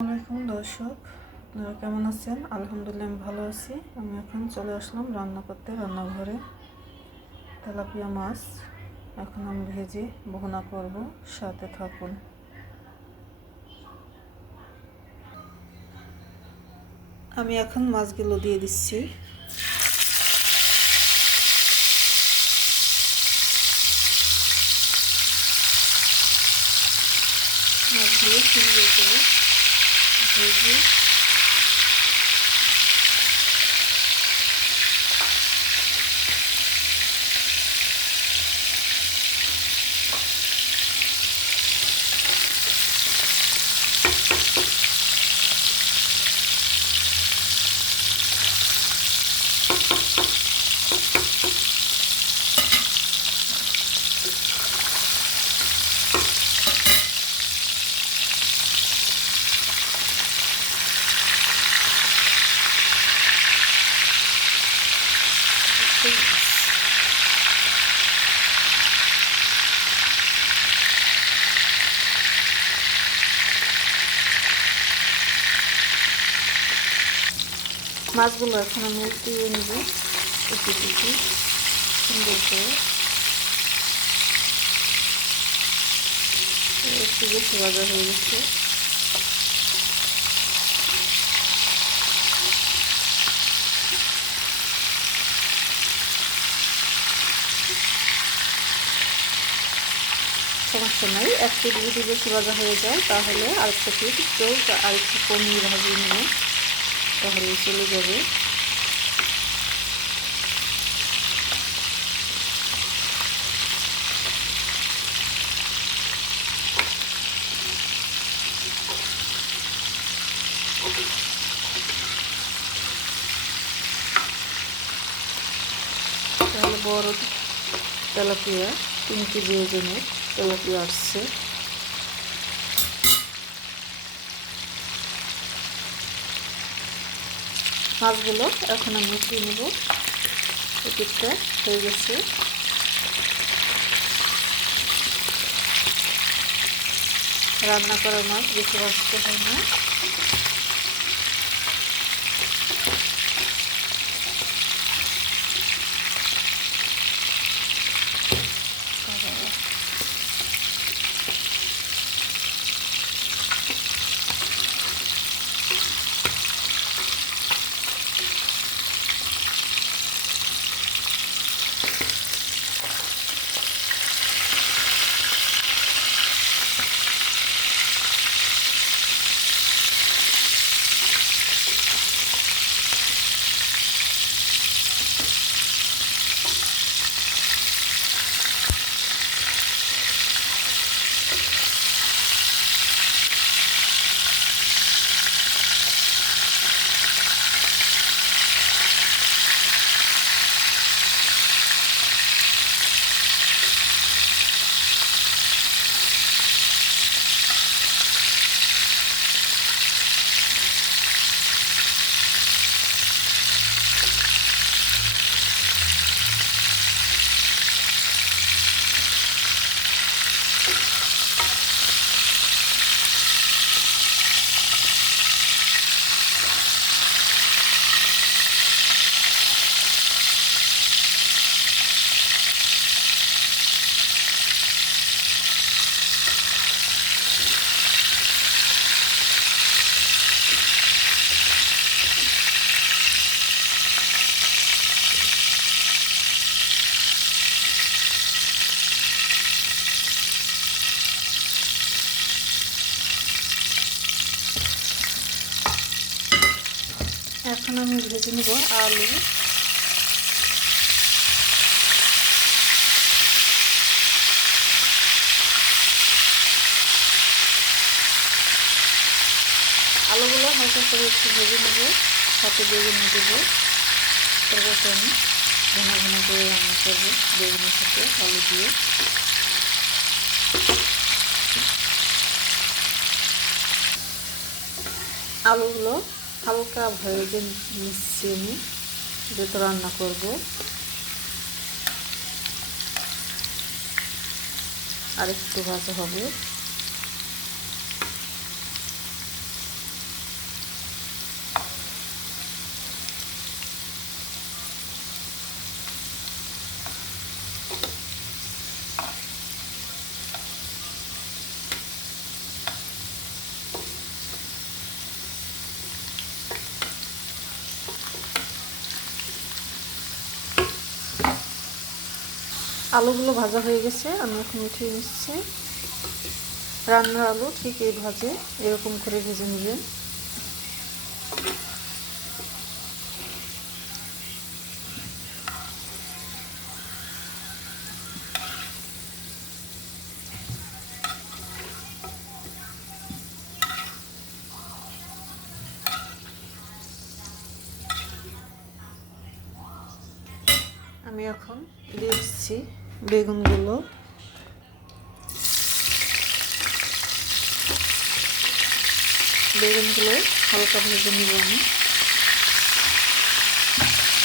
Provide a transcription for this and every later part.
আসসালামাইকুম দর্শক, আপনারা কেমন আছেন? আলহামদুলিল্লাহ আমি ভালো আছি। আমি এখন চলে আসলাম রান্না করতে রান্নাঘরে। তেলাপিয়া মাছ এখন আমি ভেজে ভুনা করব, সাথে থাকুন। আমি এখন মাছগুলো দিয়ে দিচ্ছি। মাছগুলো সুন্দর করে ভেজে মাছগুলো এখন আমি উল্টিয়ে নেব একটু সুন্দর করে। একটু বেশি ভাজা হয়ে গেছে। সমস্যা নাই, একটু যদি বেশি ভাজা হয়ে যায় তাহলে আরেকটা পিস কেউ আরেকটু কমিয়ে ভাজিয়ে নেবে, তাহলে চলে যাবে। তাহলে বড় তেলাপিয়া 3 কেজি ওজনের তেলাপিয়া আসছে। মাছগুলো এখন আমি উঠিয়ে নেব। পিঠটা হয়ে গেছে। রান্না করা মাছ বেশি ভাজতে হয় না। এখন আমি ভেজে নেব আলু। আলুগুলো হালকা করে একটু ভেজে নেব, সাথে বেগুন দেবো। তারপর আমি ঘন ঘন করে রান্না করবো বেগুনের সাথে আলু দিয়ে। আলুগুলো হালকা ভেজে নিচ্ছি আমি, যেহেতু রান্না করব। আর একটু ভাজা হবে। আলুগুলো ভাজা হয়ে গেছে, আমি এখন উঠিয়ে নিচ্ছি। রান্নার আলু ঠিক এই ভাজে এরকম করে ভেজে নেবেন। আমি এখন দিয়ে দিচ্ছি বেগুনগুলো। বেগুনগুলো হালকা ভেজে নিব আমি।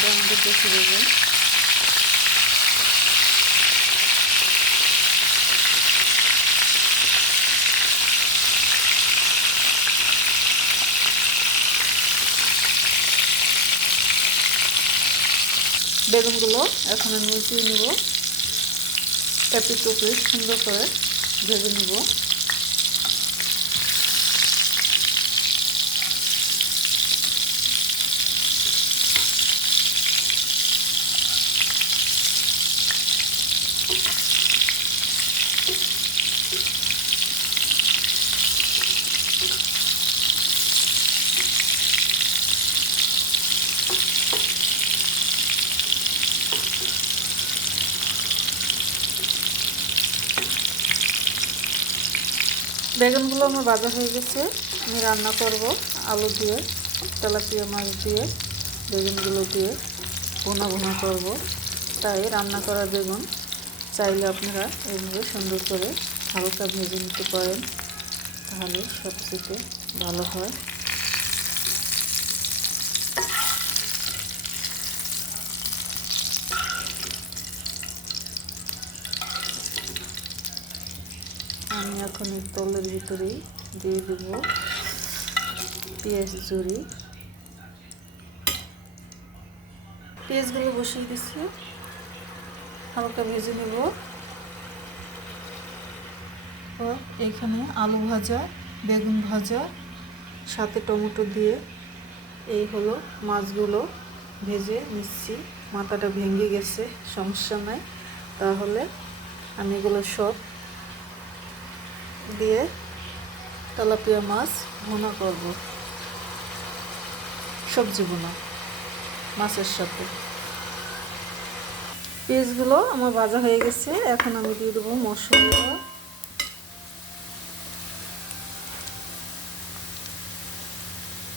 বেগুনটা বেশি বেগুন। বেগুনগুলো এখন আমি উঠিয়ে নিব। এপিট ওপিট সুন্দর করে ভেজে নিব। বেগুনগুলো আমার ভাজা হয়ে গেছে। আমি রান্না করব আলু দিয়ে, তেলাপিয়া মাছ দিয়ে, বেগুনগুলো দিয়ে ভুনা ভুনা করব। তাই রান্না করা বেগুন চাইলে আপনারা এইভাবে সুন্দর করে হালকা ভেজে নিতে পারেন, তাহলে সবচেয়ে ভালো হয়। আমি এখন এই তলের ভিতরেই দিয়ে দেব পেঁয়াজ জুড়ি। পেঁয়াজগুলো বসিয়ে দিচ্ছি, হালকা ভেজে নেব। এখানে আলু ভাজা, বেগুন ভাজা, সাথে টমেটো দিয়ে এই হলো মাছগুলো ভেজে নিচ্ছি। মাথাটা ভেঙে গেছে, সমস্যা নাই। তাহলে আমি এগুলো সব দিয়ে তেলাপিয়া মাছ ভুনা করব, সবজি ভুনা মাছের সাথে। পেঁয়াজগুলো আমার ভাজা হয়ে গেছে, এখন আমি দিয়ে দেবো মশলা।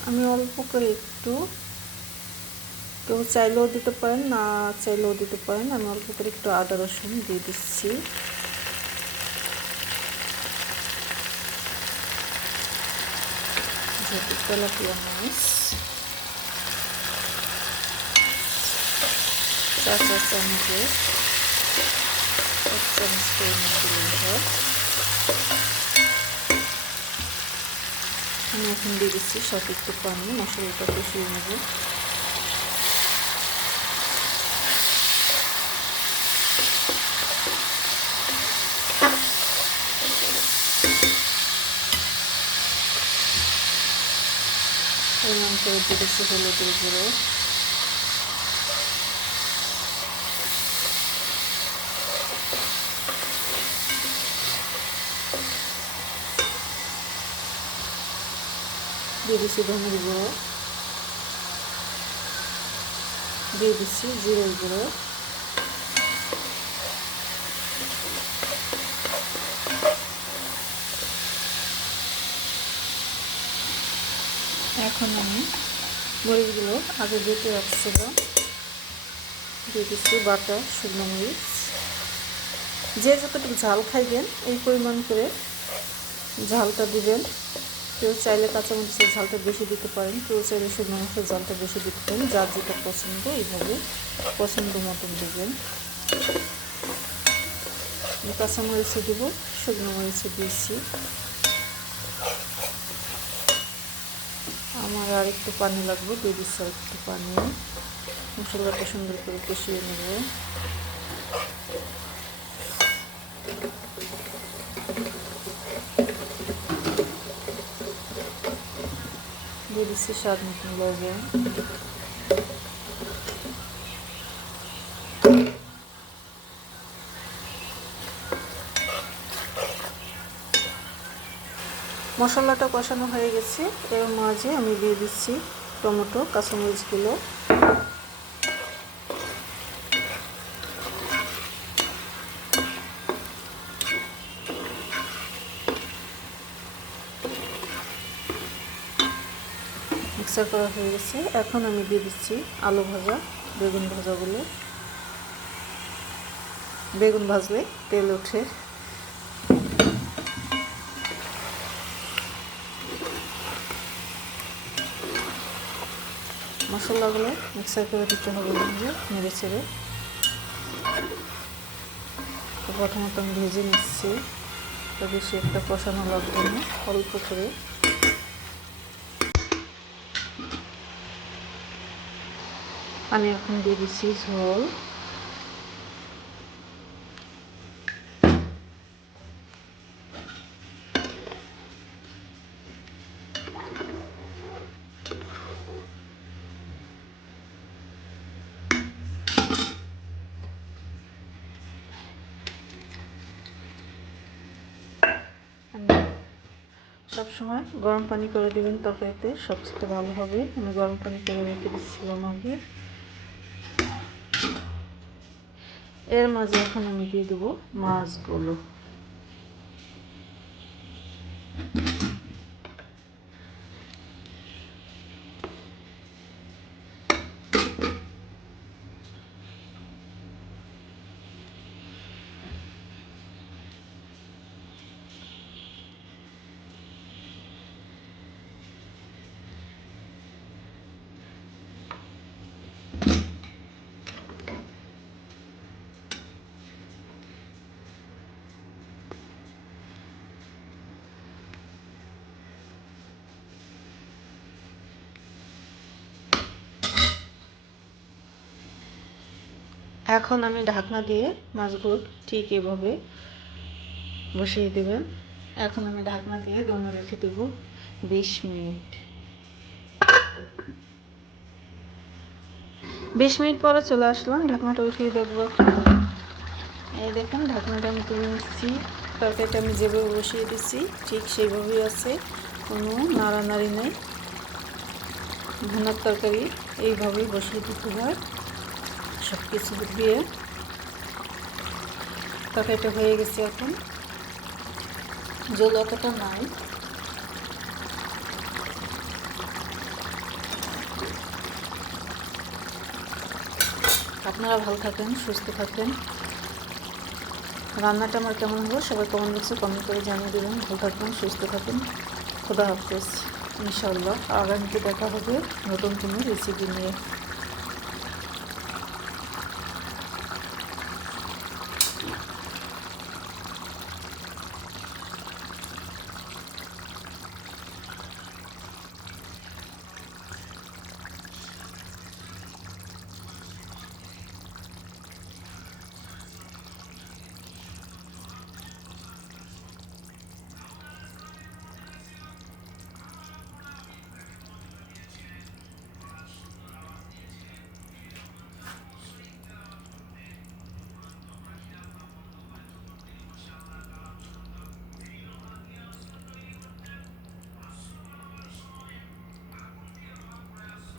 আমি অল্প করে একটু, কেউ চাইলেও দিতে পারেন, না চাইলেও দিতে পারেন, আমি অল্প করে একটু আদা রসুন দিয়ে দিচ্ছি। যেহেতু তেলাপিয়া মাছ, 4 চামচে 1 চামচ পরিমাণ দিলেই হয়। আমি এখন দিয়ে দিচ্ছি সাথে একটু পানি, মশলাটা কষিয়ে নেব। পরিমাণ করে দিয়ে দিচ্ছি হলুদের গুঁড়ো, দিয়ে দিচ্ছি ধনের গুঁড়ো, দিয়ে দিচ্ছি জিরের গুঁড়ো, এখন আমি মরিচগুলো আগে বেটে রাখছিলাম দিয়ে দিচ্ছি বাটা শুকনো মরিচ। যে যতটুকু ঝাল খাইবেন এই পরিমাণ করে ঝালটা দিবেন। কেউ চাইলে কাঁচামরিচের ঝালটা বেশি দিতে পারেন, কেউ চাইলে শুকনো মরিচের ঝালটা বেশি দিতে পারেন। যার যেটা পছন্দ এইভাবে পছন্দ মতন দেবেন। কাঁচামরিচে দেব, শুকনো মরিচে দিয়েছি। আমার আর একটু পানি লাগবে, দিয়ে দিচ্ছি আর একটু পানি। মশলাটা সুন্দর করে কষিয়ে নেব। দিয়ে দিচ্ছি স্বাদ মতন লবণ। মশলাটা কষানো হয়ে গেছে, এর মাঝে আমি দিয়ে দিচ্ছি টমেটো কাঁচামরিচগুলো। মিক্সার করা হয়ে গেছে, এখন আমি দিয়ে দিচ্ছি আলু ভাজা বেগুন ভাজাগুলো। বেগুন ভাজলে তেল ওঠে। মশলাগুলো মিক্সার করে দিতে হবে, নেড়ে ছেড়ে। তো প্রথমত আমি ভেজে নিচ্ছি, তো বেশি একটা কষানো লাগবে না, অল্প করে। আমি এখন দিয়ে দিচ্ছি ঝোল। সবসময় গরম পানি করে দেবেন, তরকারিতে সবচেয়ে ভালো হবে। আমি গরম পানি করে রেখে দিচ্ছিলাম আগে। এর মাঝে এখন আমি দিয়ে দেবো মাছগুলো। এখন আমি ঢাকনা দিয়ে মাছগুলো ঠিক এভাবে বসিয়ে দেবেন। এখন আমি ঢাকনা দিয়ে দমে রেখে দেব 20 মিনিট। 20 মিনিট পরে চলে আসলাম, ঢাকনাটা উঠিয়ে দেখবো। এই দেখুন, ঢাকনাটা আমি তুলে নিচ্ছি। তরকারিটা আমি যেভাবে বসিয়ে দিচ্ছি ঠিক সেইভাবেই আছে, কোনো নাড়ানাড়ি নেই। ভুনার তরকারি এইভাবেই বসিয়ে দিতে হয় সব কিছু দিয়ে। তরকারিটা হয়ে গেছে, এখন জল অতটা নাই। আপনারা ভালো থাকেন, সুস্থ থাকেন। রান্নাটা আমার কেমন হলো সবাই কমেন্ট বক্সে কমেন্ট করে জানিয়ে দেবেন। ভালো থাকবেন, সুস্থ থাকেন। খোদা হাফেজ। ইনশাআল্লাহ আগামীতে দেখা হবে নতুন কোনো রেসিপি নিয়ে।